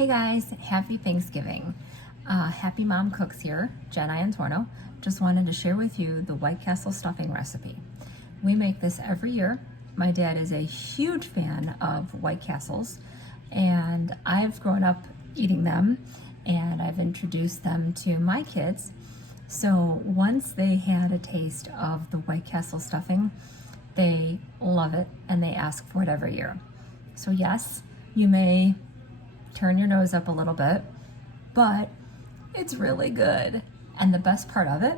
Hey guys, happy Thanksgiving. Happy Mom Cooks here, Jen Iantorno. Just wanted to share with you the White Castle stuffing recipe. We make this every year. My dad is a huge fan of White Castles, and I've grown up eating them, and I've introduced them to my kids. So once they had a taste of the White Castle stuffing, they love it and they ask for it every year. So yes, you may turn your nose up a little bit, but it's really good. And the best part of it,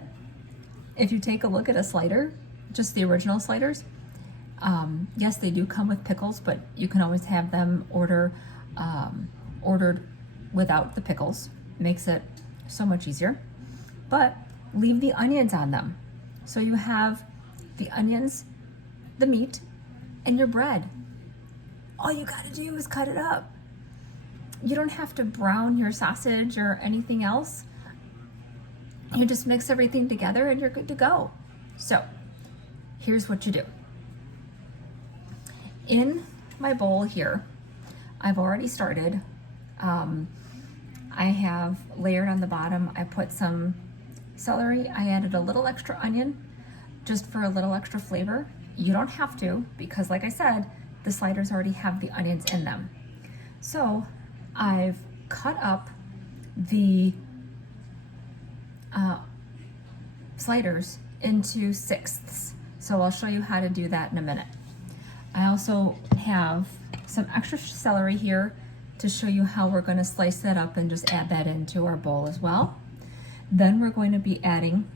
if you take a look at a slider, just the original sliders, yes, they do come with pickles, but you can always have them ordered without the pickles. Makes it so much easier. But leave the onions on them. So you have the onions, the meat, and your bread. All you gotta do is cut it up. You don't have to brown your sausage or anything else. You just mix everything together and you're good to go. So here's what you do. In my bowl here, I've already started. I have layered on the bottom, I put some celery. I added a little extra onion just for a little extra flavor. You don't have to, because like I said, the sliders already have the onions in them. So I've cut up the sliders into sixths. So I'll show you how to do that in a minute. I also have some extra celery here to show you how we're going to slice that up and just add that into our bowl as well. Then we're going to be adding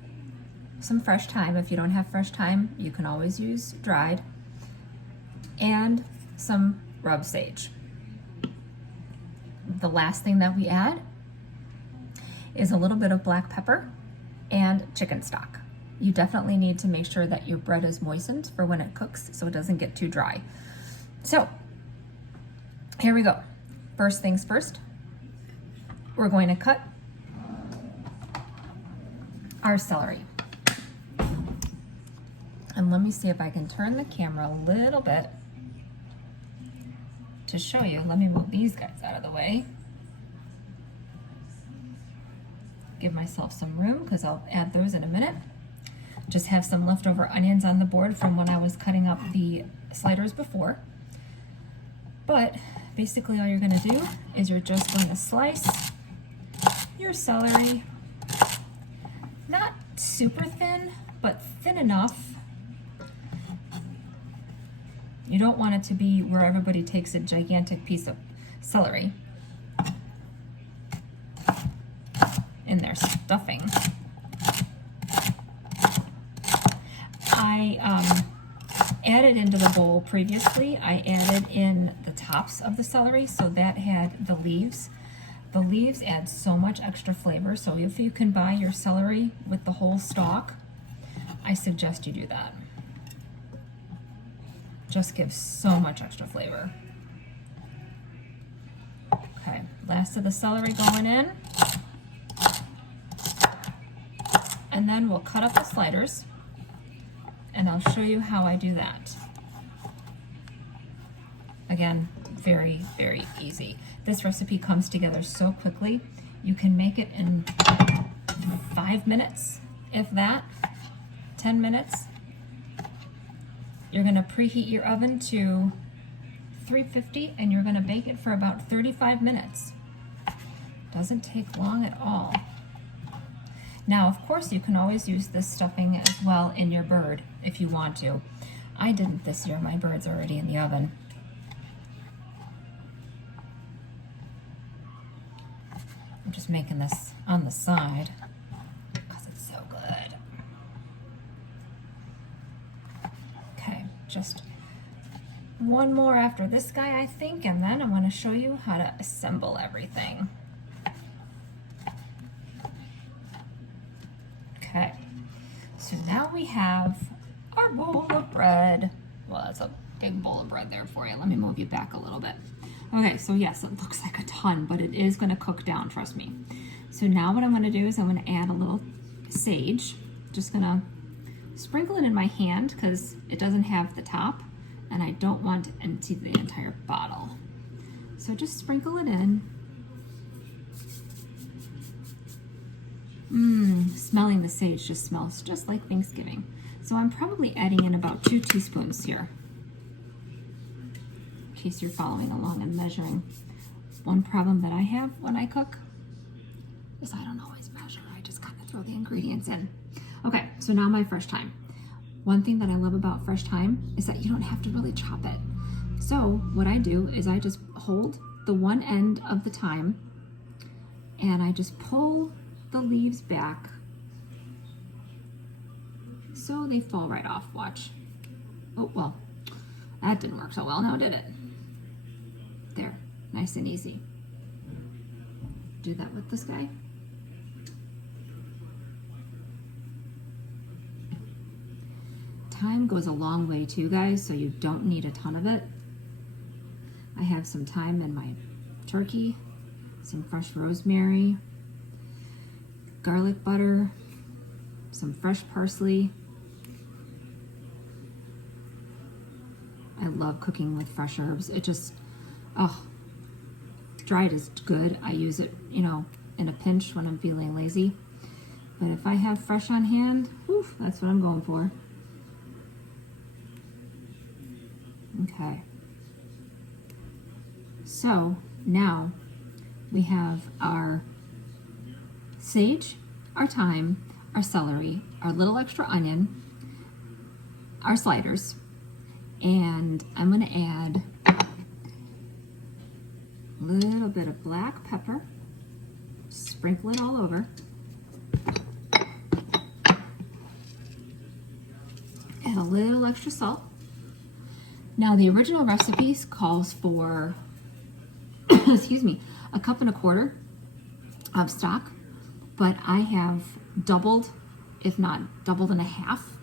some fresh thyme. If you don't have fresh thyme, you can always use dried, and some rub sage. The last thing that we add is a little bit of black pepper and chicken stock. You definitely need to make sure that your bread is moistened for when it cooks so it doesn't get too dry. So here we go. First things first, we're going to cut our celery. And let me see if I can turn the camera a little bit to show you. Let me move these guys out of the way. Give myself some room because I'll add those in a minute. Just have some leftover onions on the board from when I was cutting up the sliders before. But basically all you're going to do is you're just going to slice your celery, not super thin, but thin enough. You don't want it to be where everybody takes a gigantic piece of celery in their stuffing. I added into the bowl previously, I added in the tops of the celery, so that had the leaves. The leaves add so much extra flavor, so if you can buy your celery with the whole stalk, I suggest you do that. Just gives so much extra flavor. Okay, last of the celery going in. And then we'll cut up the sliders, and I'll show you how I do that. Again, very, very easy. This recipe comes together so quickly. You can make it in 5 minutes, if that, 10 minutes. You're gonna preheat your oven to 350 and you're gonna bake it for about 35 minutes. Doesn't take long at all. Now, of course, you can always use this stuffing as well in your bird if you want to. I didn't this year, my bird's already in the oven. I'm just making this on the side because it's so good. Okay, just one more after this guy, I think, and then I'm going to show you how to assemble everything. Okay, so now we have our bowl of bread. Well, that's a big bowl of bread there for you. Let me move you back a little bit. Okay, so yes, it looks like a ton, but it is going to cook down, trust me. So now what I'm going to do is I'm going to add a little sage. Just going to sprinkle it in my hand because it doesn't have the top, and I don't want to empty the entire bottle. So just sprinkle it in Smelling the sage just smells just like Thanksgiving. So I'm probably adding in about 2 teaspoons here, in case you're following along and measuring. One problem that I have when I cook is I don't always measure. I just kind of throw the ingredients in. Okay, so now my fresh thyme. One thing that I love about fresh thyme is that you don't have to really chop it. So what I do is I just hold the one end of the thyme and I just pull the leaves back so they fall right off. Watch. Oh, well, that didn't work so well now, did it? There, nice and easy. Do that with this guy. Thyme goes a long way too, guys, so you don't need a ton of it. I have some thyme in my turkey, some fresh rosemary, garlic butter, some fresh parsley. I love cooking with fresh herbs. It just, oh, dried is good. I use it, you know, in a pinch when I'm feeling lazy. But if I have fresh on hand, whew, that's what I'm going for. Okay. So now we have our sage, our thyme, our celery, our little extra onion, our sliders, and I'm going to add a little bit of black pepper, sprinkle it all over, add a little extra salt. Now the original recipe calls for, excuse me, 1.25 cups of stock, but I have doubled, if not doubled and a half,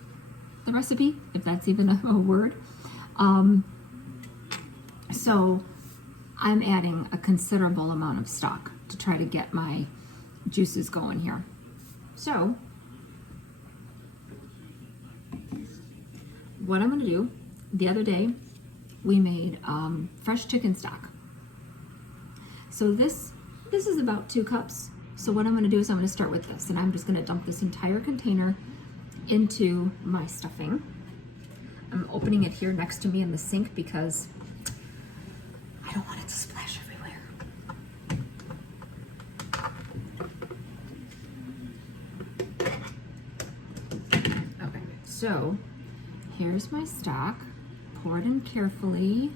the recipe, if that's even a word. So I'm adding a considerable amount of stock to try to get my juices going here. So what I'm going to do, the other day we made fresh chicken stock. So this is about 2 cups. So what I'm going to do is I'm going to start with this, and I'm just going to dump this entire container into my stuffing. I'm opening it here next to me in the sink because I don't want it to splash everywhere. Okay, so here's my stock. Pour it in carefully.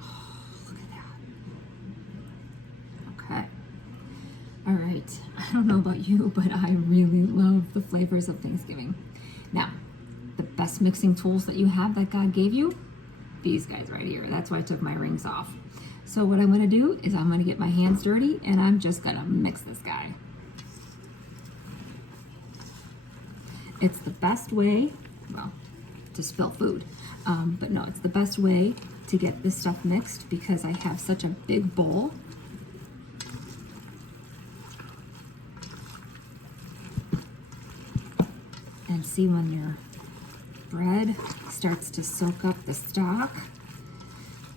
Oh, look at that. Okay. All right. I don't know about you, but I really love the flavors of Thanksgiving. Now, the best mixing tools that you have that God gave you, these guys right here. That's why I took my rings off. So what I'm going to do is I'm going to get my hands dirty and I'm just going to mix this guy. It's the best way, well, to spill food, but no, it's the best way to get this stuff mixed because I have such a big bowl. And see, when your bread starts to soak up the stock,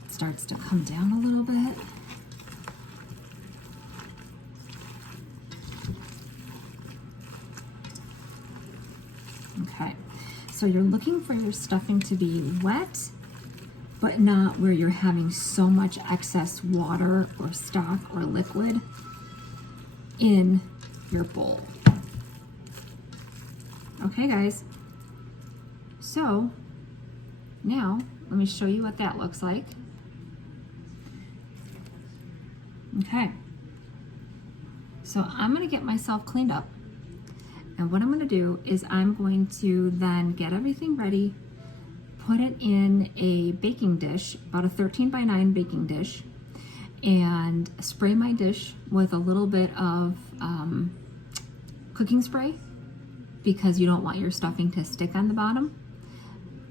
it starts to come down a little bit. Okay, so you're looking for your stuffing to be wet, but not where you're having so much excess water or stock or liquid in your bowl. Okay, guys, so now let me show you what that looks like. Okay, so I'm going to get myself cleaned up, and what I'm going to do is I'm going to then get everything ready, put it in a baking dish, about a 13 by 9 baking dish, and spray my dish with a little bit of cooking spray, because you don't want your stuffing to stick on the bottom.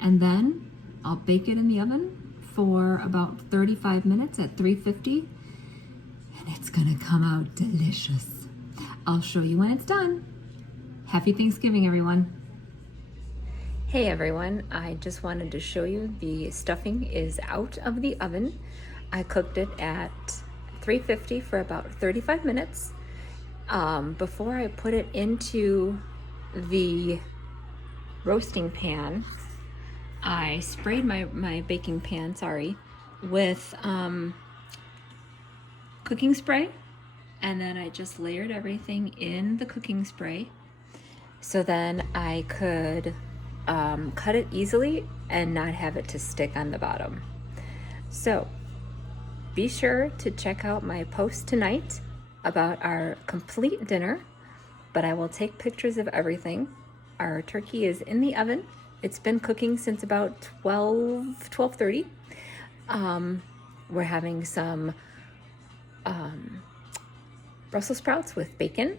And then I'll bake it in the oven for about 35 minutes at 350, and it's gonna come out delicious. I'll show you when it's done. Happy Thanksgiving, everyone. Hey everyone, I just wanted to show you the stuffing is out of the oven. I cooked it at 350 for about 35 minutes. Before I put it into the roasting pan, I sprayed my baking pan, with cooking spray, and then I just layered everything in the cooking spray so then I could cut it easily and not have it to stick on the bottom. So be sure to check out my post tonight about our complete dinner, but I will take pictures of everything. Our turkey is in the oven. It's been cooking since about 12:30. We're having some Brussels sprouts with bacon,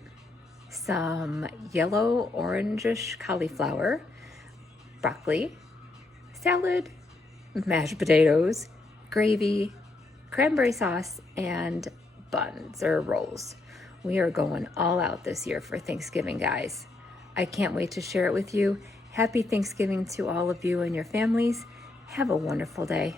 some yellow orangish cauliflower, broccoli, salad, mashed potatoes, gravy, cranberry sauce, and buns or rolls. We are going all out this year for Thanksgiving, guys. I can't wait to share it with you. Happy Thanksgiving to all of you and your families. Have a wonderful day.